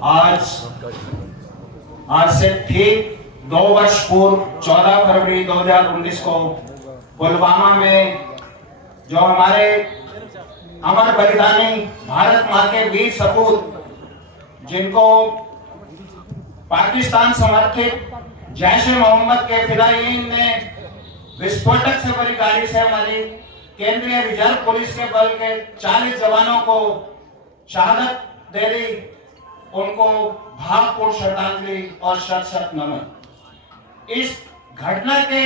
आज आज से ठीक 2 वर्ष पूर्व 14 फरवरी 2019 को पुलवामा में जो हमारे अमर बलिदानी भारत मां के वीर सपूत, जिनको पाकिस्तान समर्थित जैश-ए मोहम्मद के फिदायीन ने विस्फोटक से भरी गाड़ी से हमारी केंद्रीय रिजर्व पुलिस के बल के 40 जवानों को शहादत दे दी, उनको भावपूर्ण श्रद्धांजलि और शत शत नमन। इस घटना के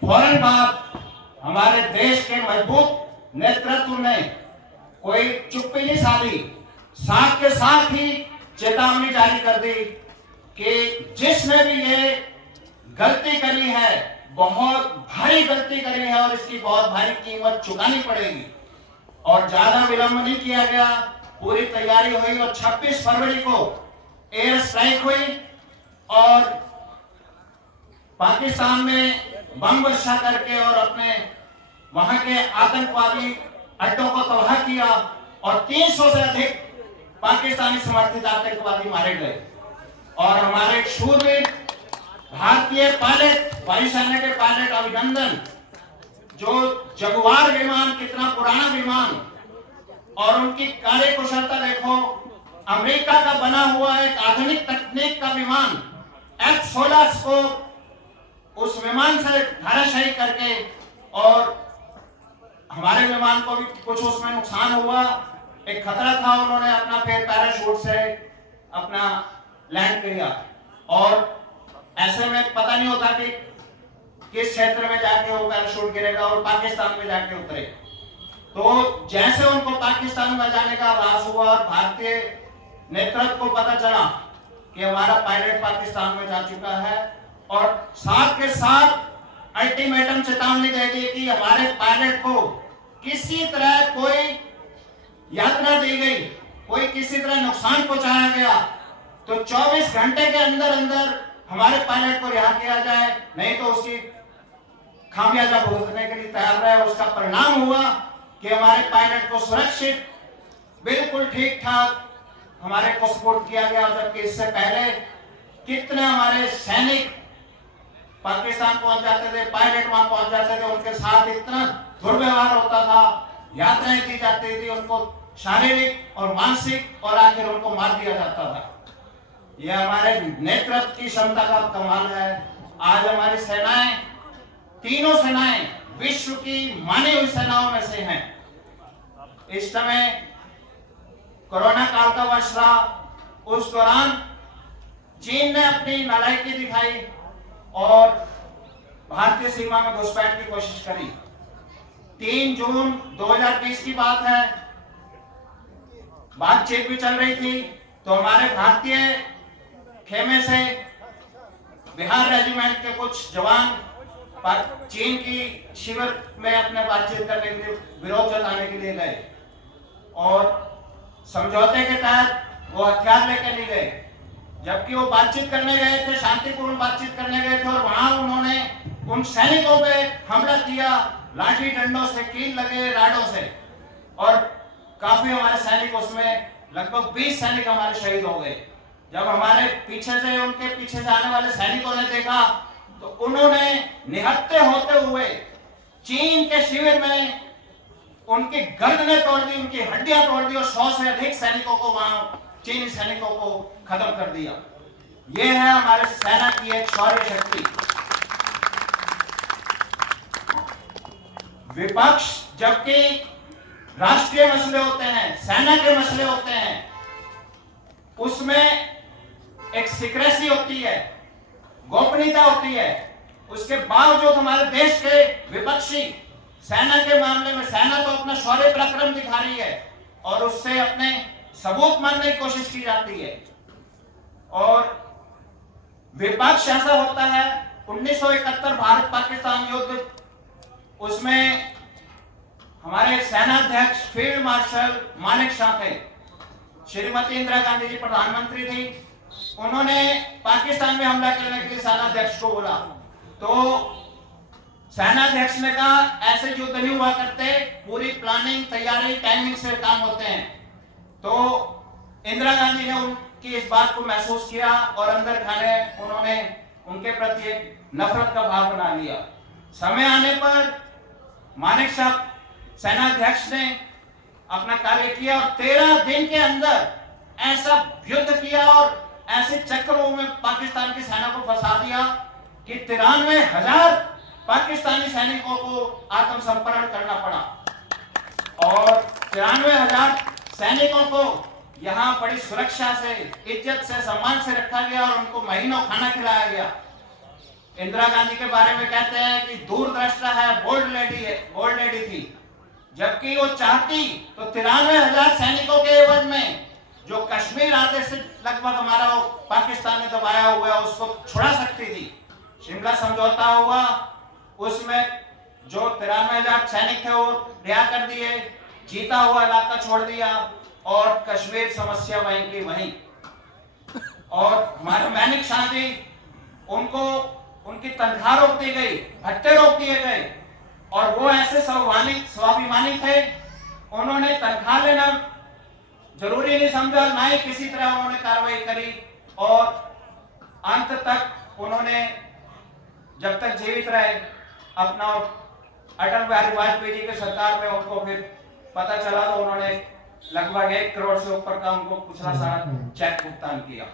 फौरन बाद हमारे देश के मजबूत नेतृत्व ने कोई चुप्पी नहीं साधी, साथ के साथ ही चेतावनी जारी कर दी कि जिसने भी ये गलती करी है, बहुत भारी गलती करी है और इसकी बहुत भारी कीमत चुकानी पड़ेगी। और ज्यादा विलंब नहीं किया गया, पूरी तैयारी हुई और 26 फरवरी को एयर स्ट्राइक हुई और पाकिस्तान में बम वर्षा करके और अपने वहां के आतंकवादी अड्डों को तबाह किया और 300 से अधिक पाकिस्तानी समर्थित आतंकवादी मारे गए। और हमारे शूरवीर भारतीय पायलट, वायुसेना के पायलट अभिनंदन, जो जगुआर विमान, कितना पुराना विमान, और उनकी कार्यकुशलता देखो, अमेरिका का बना हुआ एक आधुनिक तकनीक का विमान F-16 को उस विमान से धराशायी करके, और हमारे विमान को भी कुछ उसमें नुकसान हुआ, एक खतरा था, उन्होंने अपना फिर पैराशूट से अपना लैंड किया। और ऐसे में पता नहीं होता कि किस क्षेत्र में जाके वो पैराशूट गिरेगा और पाकिस्तान में जाके उतरे। तो जैसे उनको पाकिस्तान में जाने का आभास हुआ और भारतीय नेतृत्व को पता चला कि हमारा पायलट पाकिस्तान में जा चुका है, और साथ के साथ अल्टीमेटम चेतावनी दे दी कि हमारे पायलट को किसी तरह कोई यात्रा दी गई, कोई किसी तरह नुकसान पहुंचाया गया तो 24 घंटे के अंदर अंदर हमारे पायलट को रिहा किया जाए, नहीं तो उसकी खामियाजा भुगतने के लिए तैयार रहे। उसका परिणाम हुआ कि हमारे पायलट को सुरक्षित, बिल्कुल ठीक ठाक हमारे को सपोर्ट किया गया। जबकि इससे पहले कितने हमारे सैनिक पाकिस्तान पहुंच जाते थे, पायलट वहां पहुंच जाते थे, उनके साथ इतना दुर्व्यवहार होता था, यात्राएं दी जाती थी, उनको शारीरिक और मानसिक, और आखिर उनको मार दिया जाता था। यह हमारे नेतृत्व की क्षमता का कमाल है। आज हमारी सेनाएं, तीनों सेनाएं विश्व की मानी हुई सेनाओं में से हैं। इस समय कोरोना काल का वर्ष रहा, उस दौरान चीन ने अपनी नालायकी दिखाई और भारतीय सीमा में घुसपैठ की कोशिश करी। 3 जून 2020 की बात है, बातचीत भी चल रही थी, तो हमारे भारतीय खेमे से बिहार रेजिमेंट के कुछ जवान चीन की शिविर में अपने बातचीत करने के लिए, विरोध जताने के लिए गए, और समझौते के तहत वो हथियार लेकर नहीं गए, जबकि वो बातचीत करने गए थे, शांतिपूर्ण बातचीत करने गए थे, और वहां उन्होंने उन सैनिकों पे हमला किया, लाठी डंडों से, कील लगे राडों से, और काफी हमारे सैनिक, उसमें लगभग 20 सैनिक हमारे शहीद हो गए। जब हमारे पीछे से, उनके पीछे से आने वाले सैनिकों ने देखा तो उन्होंने निहत्थे होते हुए चीन के शिविर में उनकी गर्दनें तोड़ दी, उनकी हड्डियां तोड़ दी, और 100 से अधिक सैनिकों को, वहां चीनी सैनिकों को खत्म कर दिया। यह है हमारे सेना की एक शौर्य शक्ति। विपक्ष, जबकि राष्ट्रीय मसले होते हैं, सेना के मसले होते हैं, उसमें एक सीक्रेसी होती है, गोपनीयता होती है, उसके बावजूद हमारे देश के विपक्षी सेना के मामले में, सेना तो अपना शौर्य पराक्रम दिखा रही है और उससे अपने सबूत मानने की कोशिश की जाती है। और विपक्ष ऐसा होता है, 1971 भारत पाकिस्तान युद्ध, उसमें हमारे सेनाध्यक्ष फील्ड मार्शल मानेकशॉ थे, श्रीमती इंदिरा गांधी जी प्रधानमंत्री थी, उन्होंने पाकिस्तान में हमला करने के लिए सेनाध्यक्ष को बोला, तो सेनाध्यक्ष ने कहा ऐसे युद्ध नहीं हुआ करते, पूरी प्लानिंग, तैयारी, टाइमिंग से काम होते हैं। तो इंदिरा गांधी ने उनकी इस बात को महसूस किया और अंदर खाने उन्होंने उनके प्रति एक नफरत का भाव बना लिया। समय आने पर मानेकशॉ सेनाध्यक्ष ने अपना कार्य किया और 13 दिन के अंदर ऐसा युद्ध किया और ऐसे चक्रों में पाकिस्तान की सेना को फंसा दिया कि 93,000 पाकिस्तानी सैनिकों को आत्मसमर्पण करना पड़ा और 93,000 सैनिकों को यहाँ बड़ी सुरक्षा से, इज्जत से, सम्मान से रखा गया और उनको महीनों खाना खिलाया गया। इंदिरा गांधी के बारे में कहते हैं कि दूरदृष्टा है, बोल्ड लेडी थी। जबकि वो चाहती तो 93,000 सैनिकों के एवज में जो कश्मीर आधे से लगभग हमारा वो पाकिस्तान ने दबाया हुआ है उसको छुड़ा सकती थी। शिमला समझौता हुआ, उसमें जो 93,000 सैनिक थे वो रिहा कर दिए, जीता हुआ इलाका छोड़ दिया और कश्मीर समस्या वहीं की वहीं। और हमारे मानेकशॉ जी, उनको उनकी तनख्वाह रोक दी गई, भत्ते रोक दिए गए और वो ऐसे स्वाभिमानी थे, उन्होंने तनख्वाह लेना जरूरी नहीं समझा, ना ही किसी तरह उन्होंने कार्रवाई करी और अंत तक उन्होंने जब तक जीवित रहे अपना अटल बिहारी वाजपेयी जी के सरकार में उनको फिर पता चला तो उन्होंने लगभग 1 करोड़ से ऊपर का उनको पिछला सारा चेक भुगतान किया।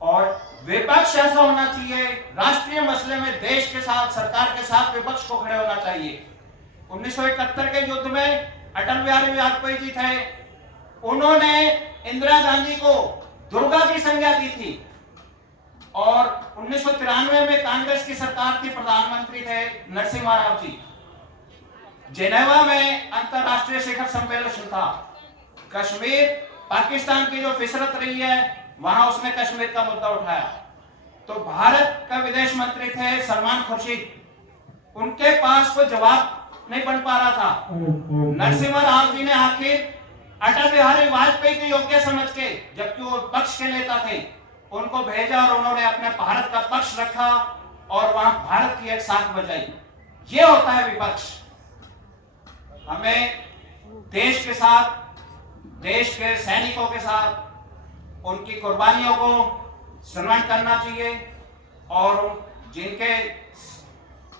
और विपक्ष ऐसा होना चाहिए, राष्ट्रीय मसले में देश के साथ, सरकार के साथ विपक्ष को खड़े होना चाहिए। 1971 के युद्ध में अटल बिहारी वाजपेयी जी थे, उन्होंने इंदिरा गांधी को दुर्गा की संज्ञा दी थी और 1993 में कांग्रेस की सरकार थी, प्रधानमंत्री थे नरसिम्हा राव जी। जेनेवा में अंतरराष्ट्रीय शिखर सम्मेलन था। कश्मीर पाकिस्तान की जो फिसरत रही है वहां उसने कश्मीर का मुद्दा उठाया। तो भारत का विदेश मंत्री थे सलमान खुर्शीद, उनके पास कोई जवाब नहीं बन पा रहा था। नरसिम्हा राव जी ने आखिर अटल बिहारी वाजपेयी को योग्य समझ के, जबकि वो पक्ष के नेता थे, उनको भेजा और उन्होंने अपने भारत का पक्ष रखा और वहां भारत की एक साख बजाई। ये होता है विपक्ष। हमें देश के साथ, देश के सैनिकों के साथ उनकी कुर्बानियों को स्मरण करना चाहिए और जिनके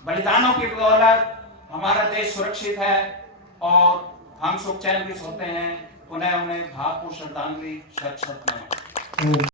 बलिदानों की बदौलत हमारा देश सुरक्षित है और हम सुख चैन भी सोते हैं। उन्हें भावपूर्ण श्रद्धांजलि, शत शत नमन।